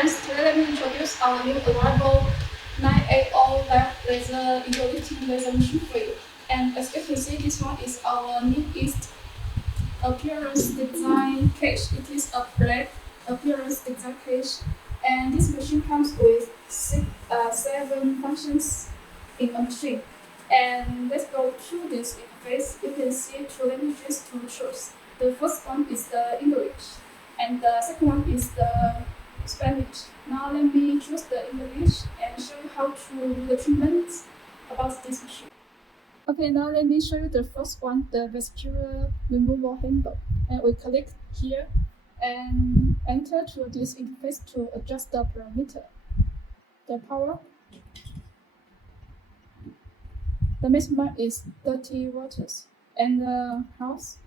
friends, today let me introduce our new arrival 980 laser Lipolysis laser machine for you. And as you can see, this one is our newest appearance design case. It is a black appearance design case, and this machine comes with 7 functions in a machine. And let's go through this interface. You can see 2 languages to choose. The first one is the English, and the second one is the Spanish. Now let me choose the English and show you how to do the treatment about this machine. Okay, now let me show you the first one, the vascular removal handle. And we click here and enter to this interface to adjust the parameter. The power. The maximum is 30 watts, and the pulse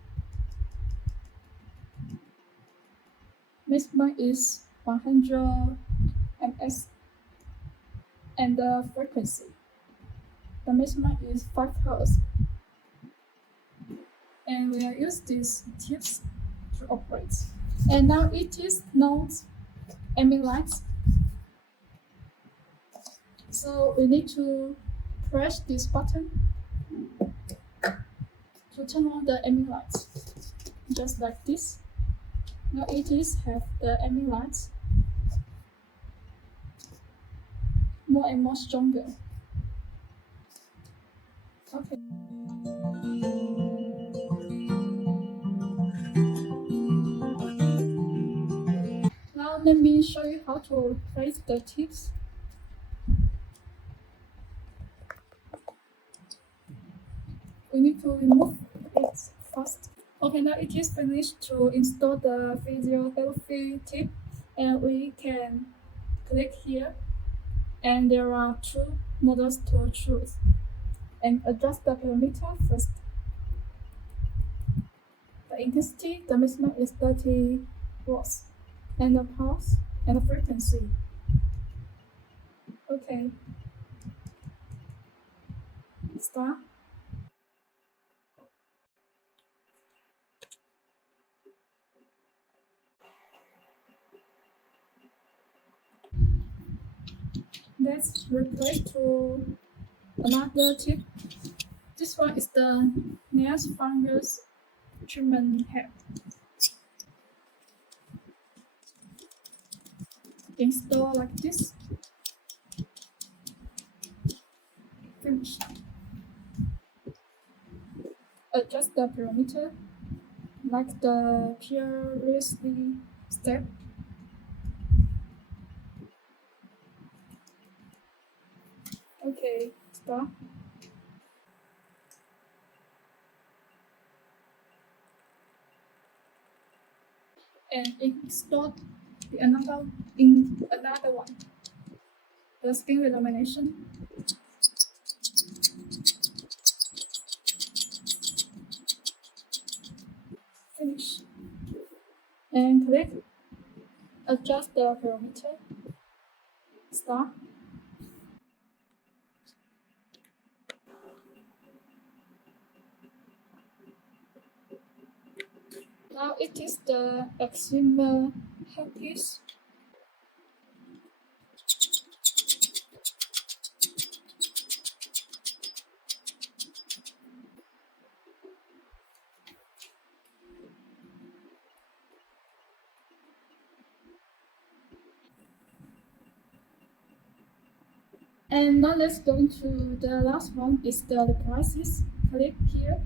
maximum is 100 ms, and the frequency, the maximum is 5 Hz. And we will use these tips to operate. And now it is not aiming lights, so we need to press this button to turn on the aiming lights, just like this. Now it is have the aiming lights more and more stronger. Okay. Now let me show you how to place the tips. We need to remove it first. Okay, now it is finished to install the physiotherapy tip, and we can click here, and there are 2 models to choose, and adjust the parameter first. The intensity, the maximum is 30 watts, and the pulse and the frequency. Okay. Start. Let's replace to another tip. This one is the NS-Fiber treatment head. Install like this. Finish. Adjust the parameter like the previously step. Okay, start. And install another one, the skin relamination. Finish. And click. Adjust the parameter. Start. Now it is the eczema herpes. And now let's go into the last one, is the Lipolysis. Click here,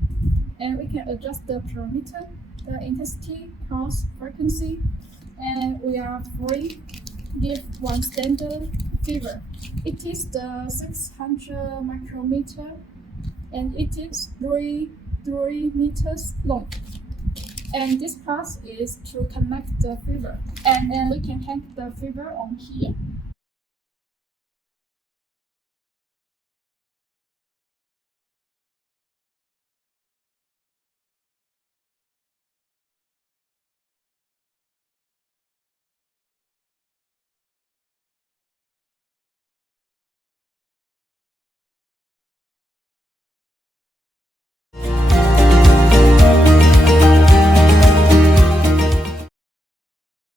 and we can adjust the parameter, the intensity, pulse, frequency, and we are free. Give 1 standard fever. It is the 600 micrometer, and it is 3 meters long. And this part is to connect the fever, and then we can hang the fever on here.